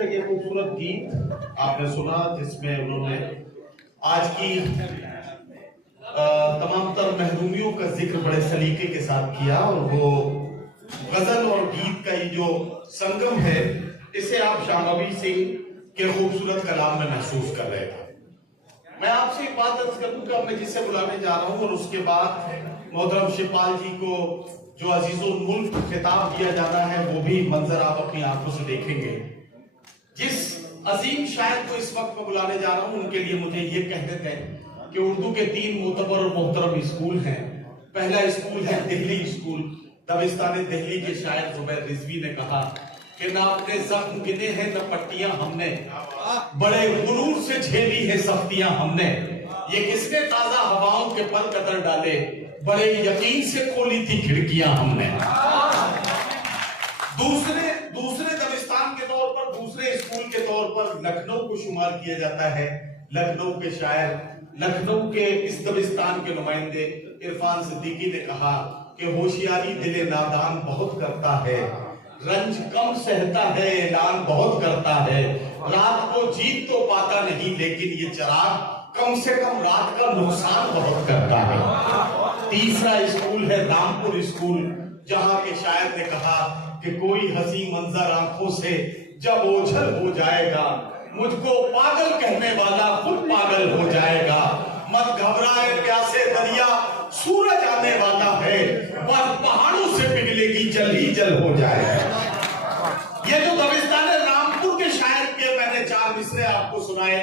का ये खूबसूरत गीत आपने सुना जिसमें उन्होंने आज की तमाम तर महरूमियों का जिक्र बड़े सलीके के साथ किया, और वो गजल और गीत का ये जो संगम है इसे आप शाहनवाज सिंह के खूबसूरत कलाम में महसूस कर रहे थे। मैं आपसे एक बात अर्ज करूं कि मैं जिसे बुलाने जा रहा हूं और उसके बाद मोहतरम शिवपाल जी को जो अजीजुल मुल्क खिताब दिया जाना है वो भी मंजर आप अपनी आंखों से देखेंगे। जिस अजीम शायर को इस वक्त मैं बुलाने जा रहा हूं उनके लिए मुझे ये कहने दें कि उर्दू के 3 मोतबर और मोहतरम स्कूल हैं। पहला स्कूल है दिल्ली स्कूल। दबिस्तान दिल्ली के शायर जुबैर रिजवी ने कहा कि ना अपने जख्म गिने हैं न पट्टियां हमने, बड़े गुरूर से झेली है सख्तियां हमने। ये किसने ताजा हवाओं के पल कतर डाले, बड़े यकीन से खोली थी खिड़कियां हमने। दूसरे दबिस्तान के तौर पर, दूसरे स्कूल के तौर पर लखनऊ को शुमार किया जाता है। लखनऊ के शायर, लखनऊ के इस दबिस्तान के नुमाइंदे इरफान सिद्दीकी ने कहा कि होशियारी दिले नादान बहुत करता है, रंज कम सहता है ऐलान बहुत करता है, रात को जीत तो पाता नहीं लेकिन ये चिराग कम से कम रात का नुकसान बहुत करता है। तीसरा स्कूल है रामपुर स्कूल, जहां के शायर ने कहा कि कोई हंसी मंजर आंखों से जब ओझल हो जाएगा, मुझको पागल कहने वाला खुद पागल हो जाएगा। मत घबराए प्यासे दरिया, सूरज आने वाला है, बस पहाड़ों से पिघलेगी जल ही जल हो जाएगा। ये जो दबिस्तान रामपुर के शायर के मैंने 4 मिसरे आपको सुनाए,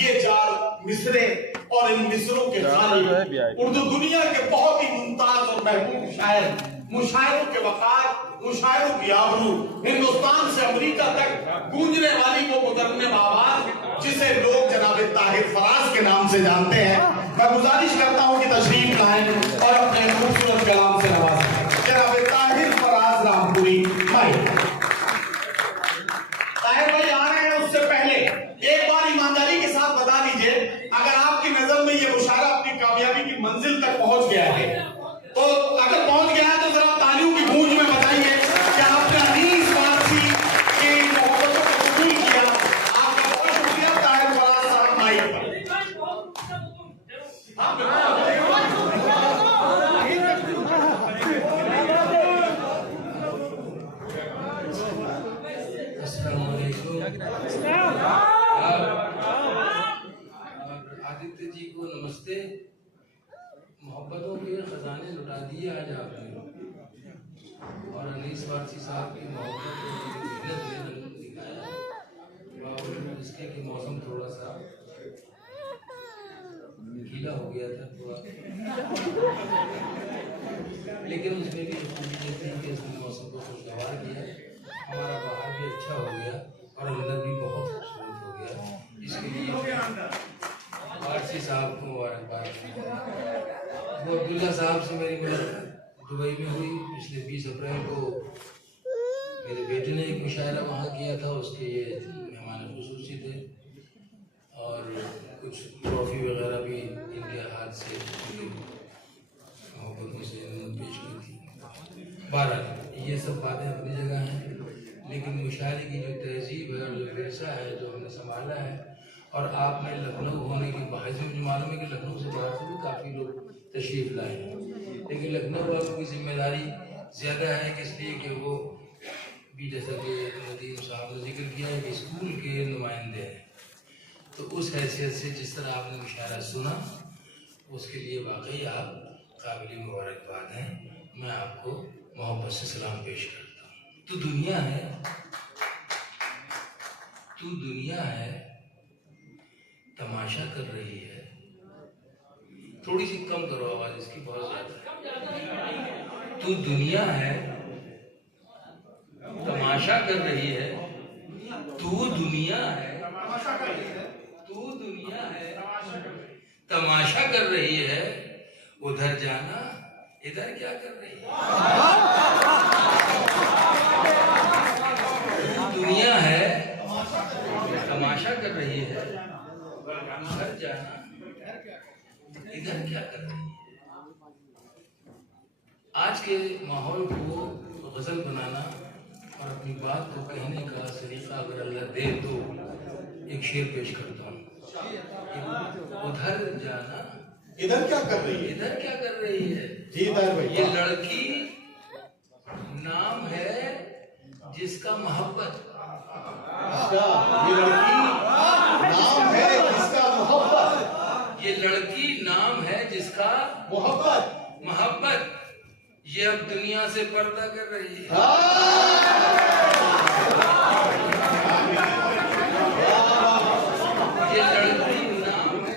ये 4 मिसरे और इन मिसरों के खालिक उर्दू दुनिया के बहुत ही मुमताज और महबूब शायर, मुशायरों के वकार, मुशायरों की आबरू, हिंदुस्तान से अमेरिका तक गूंजने वाली वो मुतरन्निम आवाज जिसे लोग जनाब ताहिर फराज के नाम से जानते हैं। मैं गुजारिश करता हूं कि तशरीफ लाएं और अपने खूबसूरत कलाम से नवाजें। जनाब ताहिर फराज रामपुरी माइक। ताहिर भाई आ रहे हैं, उससे पहले एक बार ईमानदारी के साथ बता दीजिए, अगर आपकी नजर में ये मुशायरा अपनी कामयाबी की मंजिल तक पहुंच गया है, तो अगर पहुंच गया है तो जरा तालियों की गूंज में बताइए कि आपने अनीस वारसी की मोहब्बतों को कबूल किया। आपका बहुत शुक्रिया ताहिर फराज साहब माइक पर। आदित्य जी को नमस्ते। मोहब्बतों के खजाने लुटा दिए आज आपने, और अनीस वारसी साहब की मोहब्बत को दिखाया, बावजूद इसके कि मौसम थोड़ा सा गीला हो गया था थोड़ा, लेकिन उसमें भी थी कि इसने मौसम को खुशगवार किया। हमारा बाहर भी अच्छा हो गया और अंदर भी बहुत खूबसूरत हो गया। इसके लिए वारसी साहब को मुबारकबाद। वो अब्दुल्ला साहब से मेरी मुलाकात दुबई में हुई पिछले 20 अप्रैल को। मेरे बेटे ने एक मुशायरा वहाँ किया था, उसके ये मेहमान खुसूसी थे और कुछ ट्रॉफी वगैरह भी इनके हाथ से मोहब्बतों से पेश की थी। 12 ये सब बातें अपनी जगह हैं, लेकिन मुशायरे की जो तहजीब है और जो विरसा है जो हमने संभाला है, और आप में लखनऊ होने की बाहर मुझे मालूम है कि लखनऊ से बाहर से भी काफ़ी लोग तशरीफ लाए हैं, लेकिन लखनऊ वालों की जिम्मेदारी ज़्यादा है, इसलिए कि वो भी जैसा कि नदीम साहब ने जिक्र किया है कि स्कूल के नुमाइंदे हैं, तो उस हैसियत से जिस तरह आपने मुशायरा सुना उसके लिए वाकई आप काबिल मुबारकबाद हैं। मैं आपको मोहब्बत से सलाम पेश करता हूँ। तू दुनिया है, तू दुनिया है, तमाशा कर रही है। थोड़ी सी कम करो आवाज इसकी, बहुत ज्यादा। तू दुनिया है, तमाशा कर रही है। तू दुनिया है, तू दुनिया है, तमाशा कर रही है। उधर जाना, इधर क्या कर रही है? तू दुनिया है, तमाशा कर रही है। उधर जाना, इधर क्या कर रही है? आज के माहौल को गजल बनाना और अपनी बात को कहने का सलीका अगर अल्लाह दे तो एक शेर पेश करता हूँ। उधर जाना, इधर क्या कर रही है? इधर क्या कर रही है? जी इधर भाई। ये लड़की नाम है जिसका मोहब्बत। अच्छा, ये लड़की नाम है जिसका मोहब्बत। ये लड़की नाम है जिसका मोहब्बत। मोहब्बत। ये अब दुनिया से पर्दा कर रही है। ये लड़की नाम है,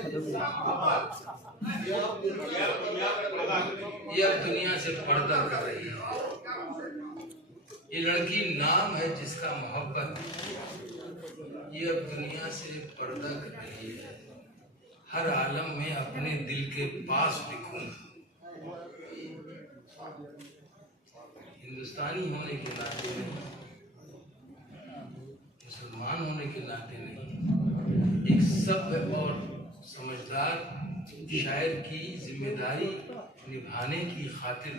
ये अब दुनिया से पर्दा कर रही है। ये लड़की नाम है जिसका मोहब्बत, ये अब दुनिया से पर्दा कर रही है। हर आलम में अपने दिल के पास लिखूं, हिंदुस्तानी होने के नाते नहीं, मुसलमान होने के नाते नहीं, एक सभ्य और समझदार शायर की जिम्मेदारी निभाने की खातिर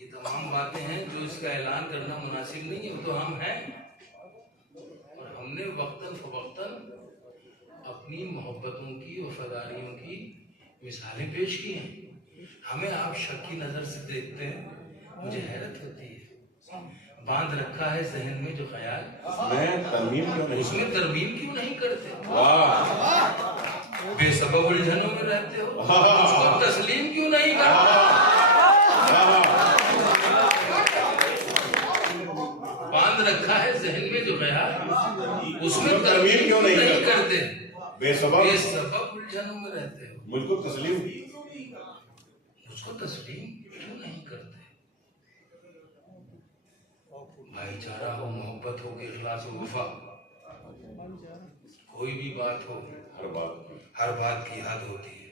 ये तमाम बातें हैं जो इसका ऐलान करना मुनासिब नहीं है। वो तो हम हैं और हमने वक्तन फवक्तन अपनी मोहब्बतों की वफादारियों की मिसालें पेश की हैं। हमें आप शक की नज़र से देखते हैं, मुझे हैरत होती है। बांध रखा है जहन में जो ख्याल, उसमें तरमीम क्यों नहीं करते? बेसबब उलझनों में रहते हो, उसको तस्लीम क्यों नहीं करते? बांध रखा है जहन में जो ख्याल, उसमें तरमीम क्यों नहीं करते? बेसबब उलझनों में रहते हो, मुझको तस्लीम क्यों नहीं करते? भाईचारा हो, मोहब्बत हो, इखलास हो, वफा, कोई भी बात हो, हर बात की हद होती है।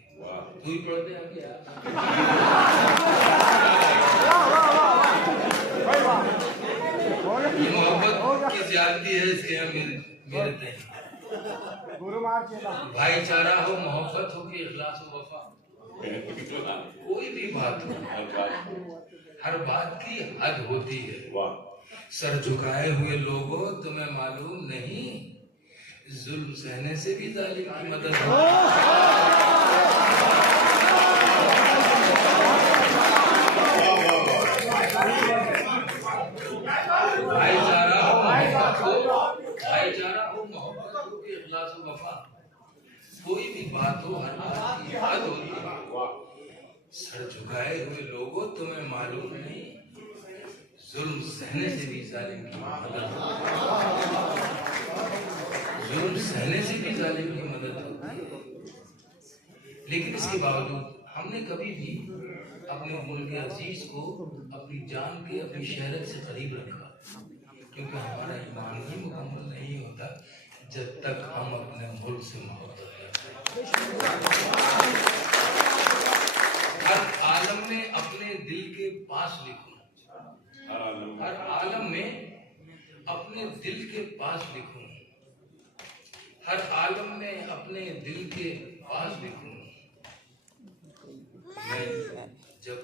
तू ही पढ़ दे आगे यार। ये मोहब्बत की ज्यादती है, इसके हम मेरे तय। भाईचारा हो, मोहब्बत हो कि इखलास हो, वफा, कोई भी बात हो, हर बात की हद होती है। सर झुकाए हुए लोगों, तुम्हें मालूम नहीं, जुल्म सहने से भी जालिम की मदद भाईचारा हो, मोहब्बत हो कि इखलास हो, वफा, कोई भी बात हो, हर बात की हद होती है। सर झुकाए हुए लोगों, तुम्हें मालूम नहीं, जुल्म सहने से भी जालिम की मदद, जुल्म सहने से भी जालिम की मदद होती है। लेकिन इसके बावजूद हमने कभी भी अपने मुल्क अजीज को अपनी जान के, अपनी शहरत से करीब रखा, क्योंकि हमारा ईमान ही मुकम्मल नहीं होता जब तक हम अपने मुल्क से मोहब्बत करते हैं। हर आलम में अपने दिल के पास लिखूं, हर आलम में अपने दिल के पास लिखूं, हर आलम में अपने दिल के पास लिखूं। मैं जब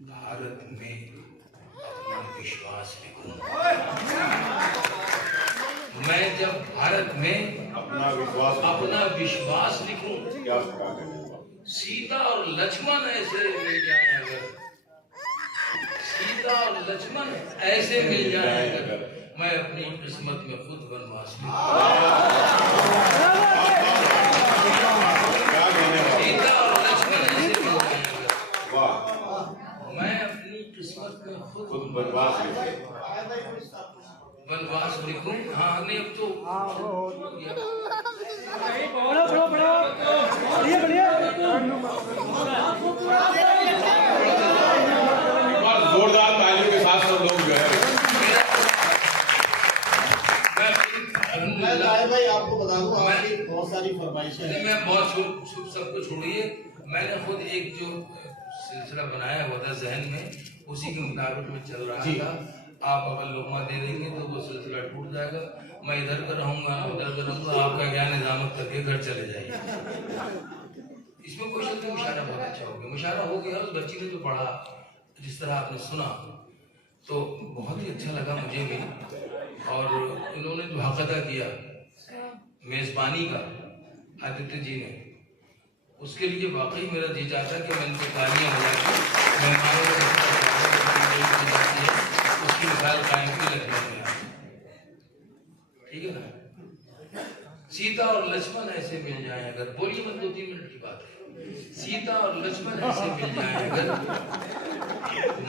भारत में अपना विश्वास लिखूं, मैं जब भारत में अपना विश्वास लिखूं, सीता और लक्ष्मण ऐसे मिल जाए अगर, सीता और लक्ष्मण ऐसे मिल जाए अगर, मैं अपनी किस्मत में खुद वनवास सीता और लक्ष्मण ऐसे मिल जाए अगर, मैं अपनी किस्मत में खुद वनवास लिखूं। हाँ नहीं, अब तो जोरदार तालियों के साथ सब लोग जो है, भाई आपको बता दूं, आपकी बहुत सारी फरमाइशें हैं। मैं बहुत सबको छोड़िए, मैंने खुद एक जो सिलसिला बनाया हुआ था जहन में, उसी के मुताबिक में चल रहा था। आप अगर लोकमा दे देंगे तो वो सिलसिला टूट जाएगा। मैं इधर का रहूंगा, उधर का रहूंगा, आपका क्या निजामत करके घर चले जाइए। इसमें कोई शक नहीं, मुशायरा बहुत अच्छा हो गया। मुशायरा हो गया, उस बच्ची ने जो पढ़ा, जिस तरह आपने सुना, तो बहुत ही अच्छा लगा मुझे भी। और इन्होंने जो हक अदा किया मेज़बानी का आदित्य जी ने, उसके लिए वाकई मेरा जी चाहता कि मैं इनको तालियां बजा के मेहमानों को उसकी मिसाल कायम की लखनऊ में। ठीक है ना। सीता और लक्ष्मण ऐसे मिल जाए अगर, बोलिए मत, 2-3 मिनट की बात है। सीता और लक्ष्मण ऐसे मिल जाए अगर,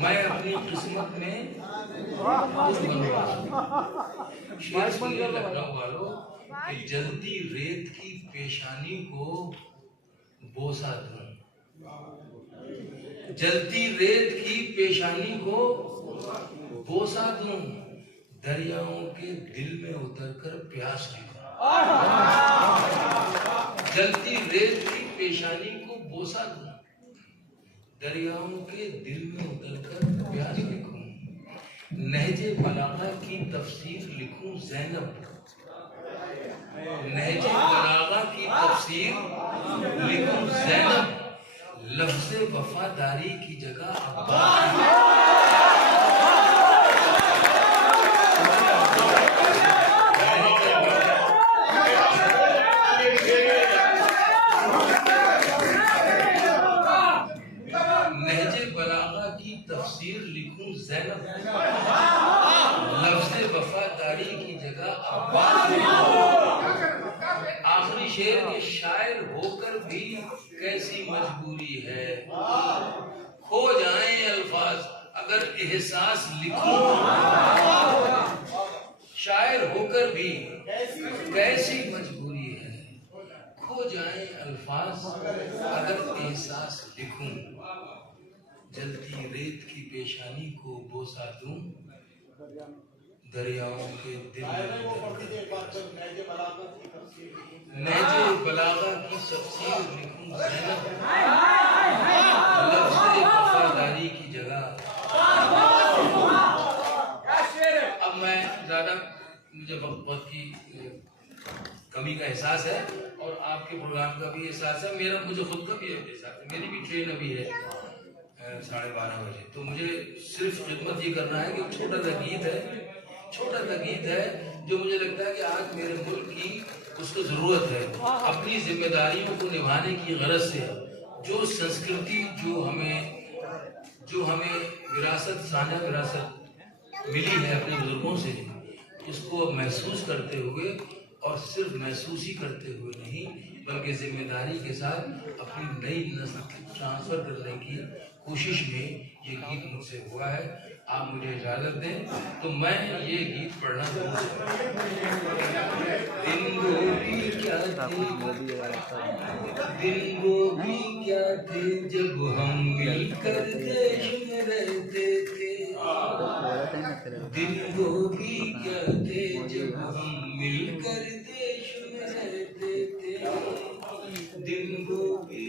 मैं अपनी किस्मत में कुछ बनूंगा। शेर सुनिए लखनऊ वालों कि जलती रेत की पेशानी को बोसा दूं, जलती रेत की पेशानी को बोसा दूं, दरियाओं के दिल में उतरकर प्यास लिखूं। जलती रेत की पेशानी को बोसा दूं, दरियाओं के दिल में उतरकर प्यास लिखूं, नहजे बलागा की तफसीर लिखूं ज़ैनब, नहजे बलागा की तफसीर लिखूं ज़ैनब, लफ्ज़े वफादारी की जगह अब्बास। नहजे बलागा की तफसीर लिखूं ज़ैनब, लफ्ज़े वफादारी की जगह अब्बास। आखिरी शेर के शायर होकर भी कैसी मजबूरी है, खो जाए अल्फाज अगर एहसास लिखूं, शायर होकर भी कैसी मजबूरी है, खो जाए अल्फाज अगर एहसास लिखूं, जलती रेत की पेशानी को बोसा दूं, दरियाओं के दिल नहजे बलागा की तफसीर लिखूं ज़ैनब, लफ्ज़े वफादारी की जगह। अब मैं ज़्यादा, मुझे वक्त की कमी का एहसास है और आपके प्रोग्राम का भी एहसास है, मेरा मुझे खुद का भी एहसास है। मेरी भी ट्रेन अभी है 12:30 बजे, तो मुझे सिर्फ खिदमत ये करना है कि छोटा सा गीत है, छोटा सा गीत है जो मुझे लगता है कि आज मेरे मुल्क की उसको ज़रूरत है, अपनी जिम्मेदारियों को निभाने की गरज से। जो संस्कृति जो हमें विरासत, साझा विरासत मिली है अपने बुजुर्गों से, उसको महसूस करते हुए, और सिर्फ महसूस ही करते हुए नहीं बल्कि जिम्मेदारी के साथ अपनी नई नस्ल को ट्रांसफर करने की कोशिश में ये गीत मुझसे हुआ है। आप मुझे इजाजत दें तो मैं ये गीत पढ़ना जरूर चाहूँगा। दिन वो भी क्या थे जब हम मिलकर देश में रहते थे, दिन वो भी क्या थे जब हम मिलकर देश में रहते थे, दिन वो भी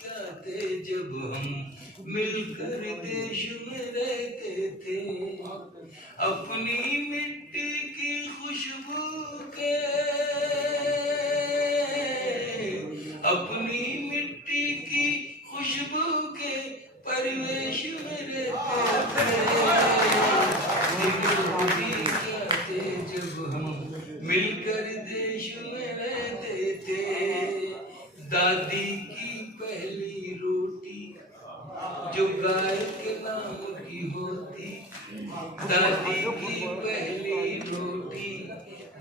क्या थे जब हम मिलकर देश में रहते थे, अपनी मिट्टी की खुशबू के, अपनी मिट्टी की खुशबू के परिवेश में रहते थे, जब हम मिलकर देश में रहते थे। दादी की पहली रोटी जो गाय के नाम की होती, दादी की पहली रोटी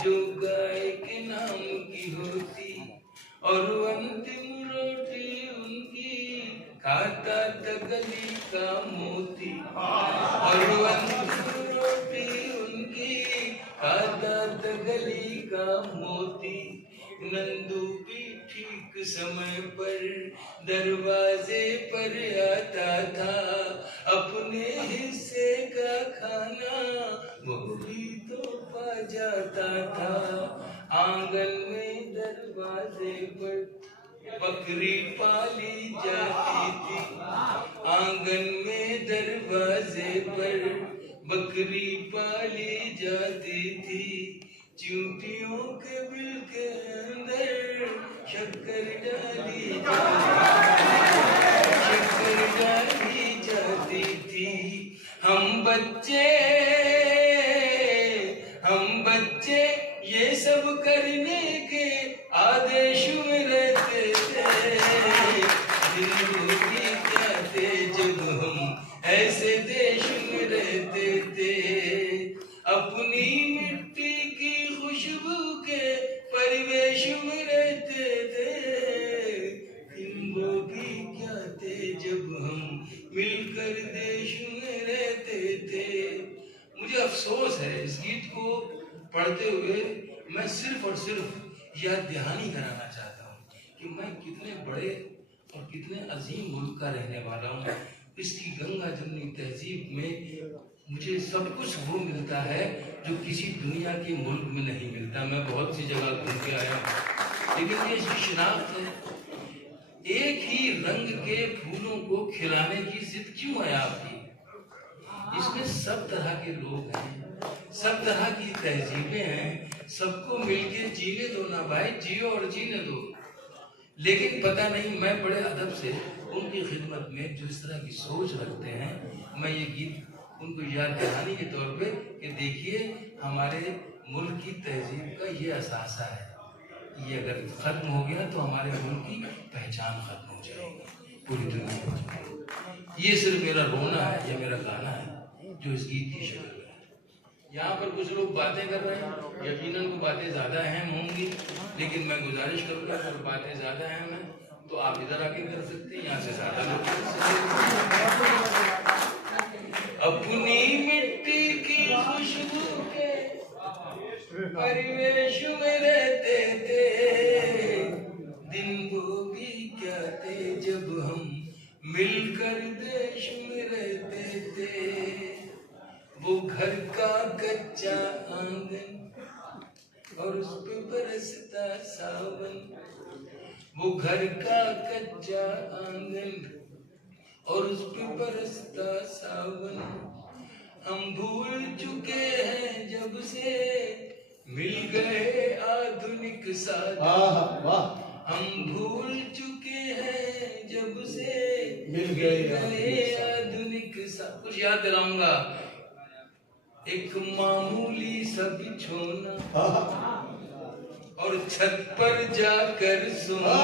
जो गाय के नाम की होती, और अंतिम रोटी उनकी खाता था गली का मोती, और अंतिम रोटी उनकी खाता था गली का मोती। नंदू भी ठीक समय पर दरवाजे पर आता था, अपने हिस्से का खाना वो भी तो पा जाता था। आंगन में दरवाजे पर बकरी पाली जाती थी, आंगन में दरवाजे पर बकरी पाली जाती थी। चींटियों के बिल के अंदर शक्कर डाली जाती थी। हम बच्चे ये सब करने के आदेश में रहते थे। जिंदगी क्या थे जब हम ऐसे देश में रहते थे। अपनी मिट्टी की खुशबू के परिवेश में रहते थे। वो भी क्या थे जब हम मिलकर देश में रहते थे। मुझे अफसोस है इस गीत को पढ़ते हुए मैं सिर्फ और सिर्फ यह ध्यान कराना चाहता हूँ कि मैं कितने बड़े और कितने अजीम मुल्क का रहने वाला हूँ। इसकी गंगा जमनी तहजीब में मुझे सब कुछ वो मिलता है जो किसी दुनिया के मुल्क में नहीं मिलता। मैं बहुत सी जगह घूम के आया हूँ, लेकिन ये शिनाख्त है। एक ही रंग के फूलों को खिलाने की जिद क्यों है आपकी? इसमें सब तरह के लोग हैं, सब तरह की तहजीबें हैं। सबको मिलके जीने दो ना भाई, जियो और जीने दो। लेकिन पता नहीं, मैं बड़े अदब से उनकी खिदमत में जो इस तरह की सोच रखते हैं, मैं ये गीत उनको याद दिलाने के तौर पे कि देखिए हमारे मुल्क की तहजीब का ये असासा है। ये अगर खत्म हो गया तो हमारे मुल्क की पहचान खत्म हो जाएगी पूरी दुनिया में। ये सिर्फ मेरा रोना है, ये मेरा गाना है जो इस गीत की शक्ल है। यहाँ पर कुछ लोग बातें कर रहे हैं, यकीनन वो बातें ज्यादा अहम होंगी, लेकिन मैं गुजारिश करूंगा अगर बातें ज्यादा अहम हैं तो आप इधर आके कर सकते हैं, यहाँ से ज्यादा लोग कर सकते हैं। अपनी मिट्टी की खुशबू के परिवेश में रहते थे। दिन वो भी क्या थे जब हम मिलकर देश में रहते थे। वो घर का कच्चा आंगन और उस पे बरसता सावन। वो घर का कच्चा आंगन और उस पे बरसता सावन। हम भूल चुके हैं जब से मिल गए आधुनिक साधन। हम भूल चुके हैं जब से मिल गए आधुनिक साधन। कुछ याद दिलाऊंगा। एक मामूली सा बिछोना और छत पर जाकर सोना।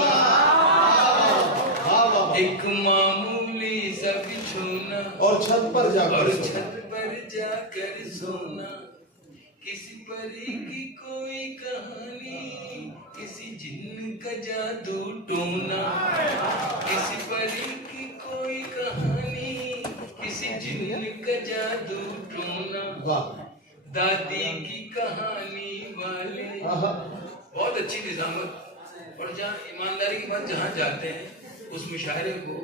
एक मामूली सा बिछोना और छत पर जाकर सोना। किसी परी की कोई कहानी, किसी जिन्न का जादू टोना। किसी परी की कोई कहानी, किसी जिन्न का जादू टोना। दादी की कहानी वाले। बहुत अच्छी निजामत। और जहाँ ईमानदारी की बात जहाँ जाते हैं उस मुशायरे को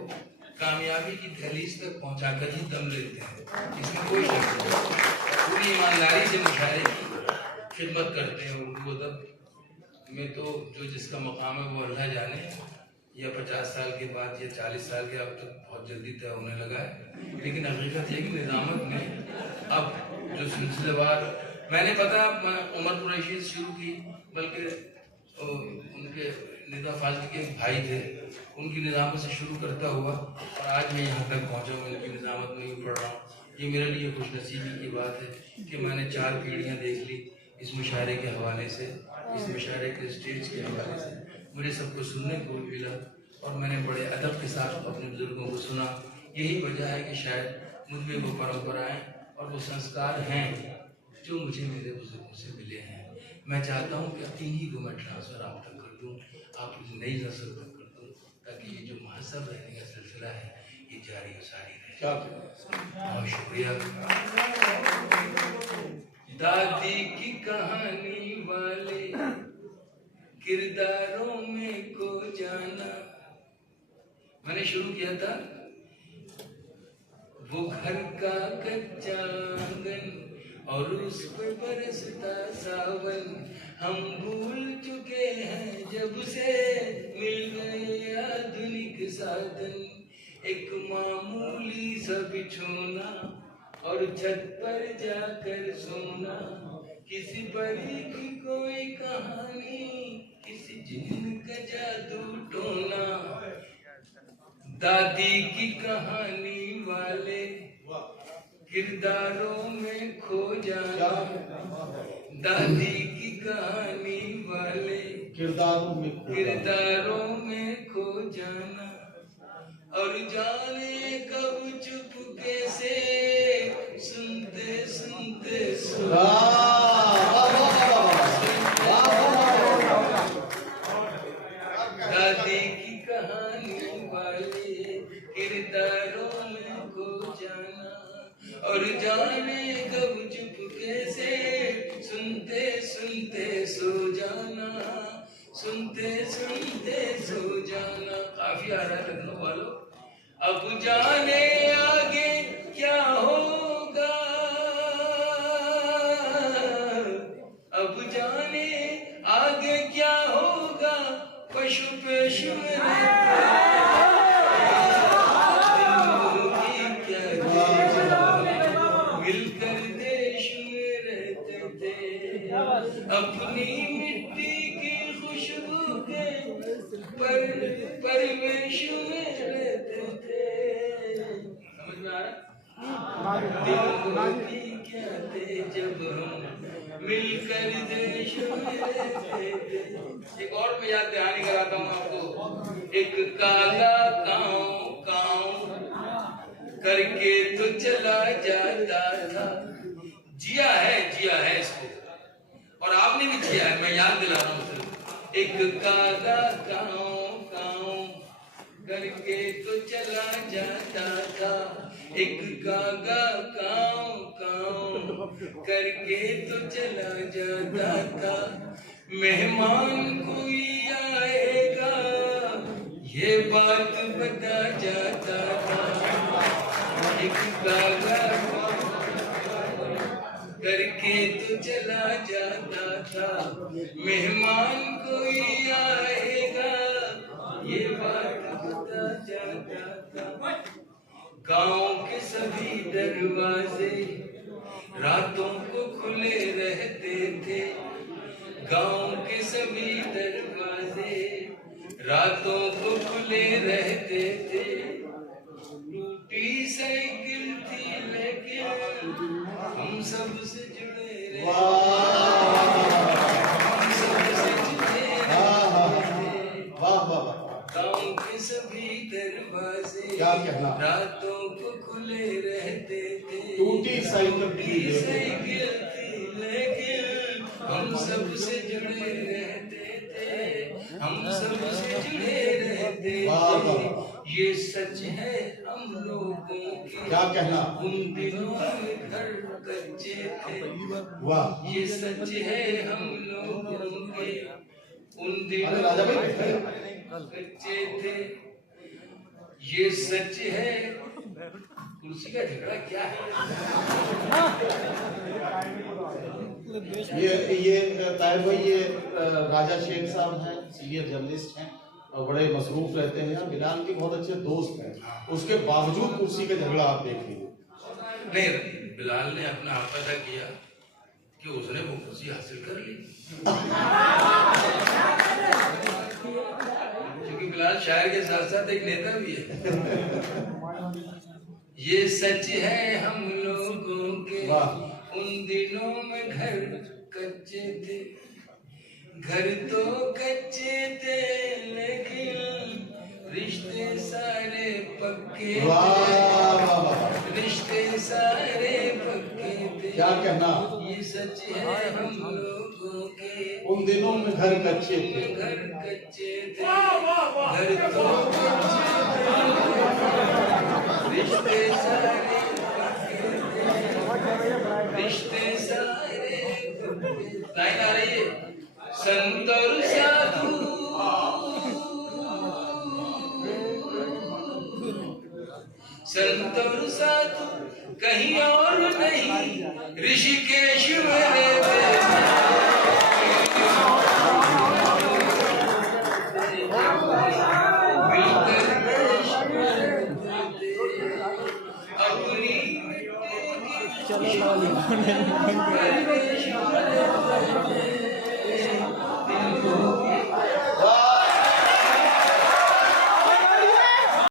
कामयाबी की दहलीज तक पहुँचाकर ही दम लेते हैं, इसमें कोई शक नहीं। पूरी ईमानदारी से मुशायरे की खिदमत करते हैं। उर्दू अदब में तो जो जिसका मकाम है वो अल्लाह जाने, या 50 साल के बाद या 40 साल के अब तक बहुत जल्दी तय होने लगा है। लेकिन हकीकत है कि निजामत में अब जो सिलसिलेवार, मैंने पता उमर कुरैशी से शुरू की, बल्कि उनके निदा फाजिल के एक भाई थे, उनकी निजामत से शुरू करता हुआ और आज मैं यहाँ तक पहुँचा हूँ, उनकी निजामत में ही पढ़ रहा हूँ। ये मेरे लिए खुशनसीबी की बात है कि मैंने 4 पीढ़ियाँ देख ली इस मुशायरे के हवाले से, इस मुशायरे के स्टेज के हवाले से। मुझे सबको सुनने को मिला और मैंने बड़े अदब के साथ अपने बुजुर्गों को सुना। यही वजह है कि शायद मुझ में वो परंपराएं और वो संस्कार हैं जो मुझे मेरे बुजुर्गों से मिले हैं। मैं चाहता हूँ कि इन्हीं को मैं ट्रांसफ़र आप तक कर दूँ, आप नई नस्ल तक कर दूँ, ताकि ये जो महजब रहने का सिलसिला है ये जारी और सारी रहे। बहुत शुक्रिया। दादी की कहानी वाले किरदारों में को जाना। मैंने शुरू किया था, वो घर का कच्चा आंगन और उस पे बरसता सावन। हम भूल चुके हैं जब से मिल गए आधुनिक साधन। एक मामूली सा बिछोना और छत पर जाकर सोना। किसी परी की कोई कहानी, किसी जिन्न का जादू टोना। दादी की कहानी वाले किरदारों में खो जाना, दादी की कहानी वाले किरदारों में खो जाना, और जाने कब चुपके से सुनते सुनते दादी की कहानी वाले किरदारों में खो जाना, और जाने कब चुपके से सुनते सुनते सो जाना, सुनते सुनते सो जाना। काफी आ रहा है लखनऊ वालों। अब जाने आगे क्या होगा, अब जाने आगे क्या होगा, पशु पेशु में मिलकर देश में रहते थे, अपनी मिट्टी की खुशबू के परिवेश में रहते थे। समझ में आ रहा? दिल क्या थे जब हम मिलकर देश में रहते थे। एक और मैं याद दहानी कराता हूँ आपको। एक काला काऊ काऊ करके तो चला जाता था। जिया है इसको, और आपने भी जिया है, मैं याद दिला रहा हूँ सिर्फ। एक काला काऊ काऊ करके तो चला जाता था, एक कागा काऊ काऊ करके तो चला जाता था। मेहमान कोई आएगा ये बात बता जाता था, एक कागा करके तो चला जाता था। मेहमान कोई आएगा ये बात बता जाता था। गांव के सभी दरवाजे रातों को खुले रहते थे, गांव के सभी दरवाजे रातों को खुले रहते थे। टूटी साइकिल थी लेकिन हम सबसे जुड़े रहते, हम सबसे जुड़े रहते। गांव के सभी दरवाजे रातों को खुले रहते थे। टूटी साइकिल थी लेकिन हम सबसे जुड़े रहते थे, हम सबसे जुड़े रहते थे। ये सच है हम लोगों की, क्या कहना, उन दिनों में घर कच्चे थे। वाह, ये सच है हम लोगों के, उन दिनों में कच्चे थे। ये सच है। कुर्सी का झगड़ा क्या है? ये ताहिर भाई, ये राजा शेख साहब हैं, सीनियर जर्नलिस्ट हैं और बड़े मसरूफ रहते हैं। बिलाल के बहुत अच्छे दोस्त हैं, उसके बावजूद कुर्सी का झगड़ा आप देख लीजिए। नहीं, बिलाल ने अपना हक अदा किया कि उसने वो कुर्सी हासिल कर ली, क्योंकि बिलाल शायर के साथ साथ एक नेता भी है। ये सच है हम लोगों के, उन दिनों में घर कच्चे थे। घर तो कच्चे थे लेकिन रिश्ते सारे पक्के थे, रिश्ते सारे पक्के थे। क्या कहना, ये सच है हम लोगों के, उन दिनों में घर कच्चे थे, घर कच्चे थे। घर तो कच्चे थे, रिश्ते सारे पक्के थे, रिश्ते सारे पक्के थे। लाइन आ रही है। संत और साधु, संत और साधु कहीं और नहीं, ऋषिकेश में रहते अपनी